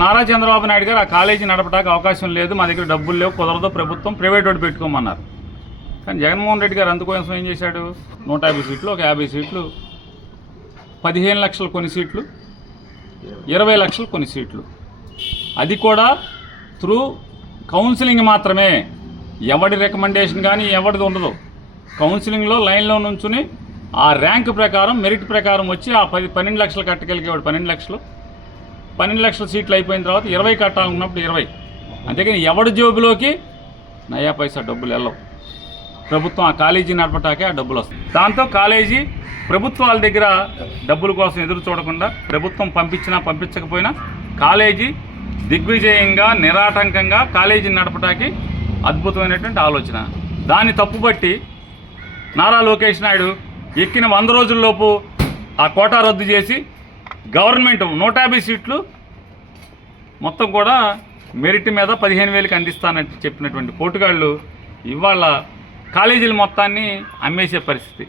నారా చంద్రబాబు నాయుడు గారు ఆ కాలేజీ నడపడానికి అవకాశం లేదు, మా దగ్గర డబ్బులు లేవు, కుదరదు, ప్రభుత్వం ప్రైవేట్ వాడు పెట్టుకోమన్నారు. కానీ జగన్మోహన్ రెడ్డి గారు అందుకోసం ఏం చేశాడు? 150 సీట్లు, ఒక 50 సీట్లు, 15 లక్షలు కొన్ని సీట్లు, 20 లక్షలు కొన్ని సీట్లు, అది కూడా త్రూ కౌన్సిలింగ్ మాత్రమే. ఎవడి రికమెండేషన్ కానీ ఎవరిది ఉండదు. కౌన్సిలింగ్లో లైన్లో నుంచుని ఆ ర్యాంక్ ప్రకారం, మెరిట్ ప్రకారం వచ్చి ఆ 12 లక్షలు కట్టగలిగేవాడు 12 లక్షల సీట్లు అయిపోయిన తర్వాత 20 కట్టాలనుకున్నప్పుడు 20. అంతేకాని ఎవడి జోబులోకి నయా పైసా డబ్బులు వెళ్ళవు. ప్రభుత్వం ఆ కాలేజీ నడపటాకే ఆ డబ్బులు వస్తాయి. దాంతో కాలేజీ ప్రభుత్వాల దగ్గర డబ్బుల కోసం ఎదురు చూడకుండా, ప్రభుత్వం పంపించినా పంపించకపోయినా కాలేజీ దిగ్విజయంగా, నిరాటంకంగా కాలేజీని నడపటానికి అద్భుతమైనటువంటి ఆలోచన. దాన్ని తప్పుబట్టి నారా లోకేష్ నాయుడు ఎక్కిన 100 రోజుల్లోపు ఆ కోటా రద్దు చేసి గవర్నమెంట్ 150 సీట్లు మొత్తం కూడా మెరిట్ మీద 15,000కి అందిస్తానని చెప్పినటువంటి పోటుగాళ్ళు ఇవాళ కాలేజీల మొత్తాన్ని అమ్మేసే పరిస్థితి.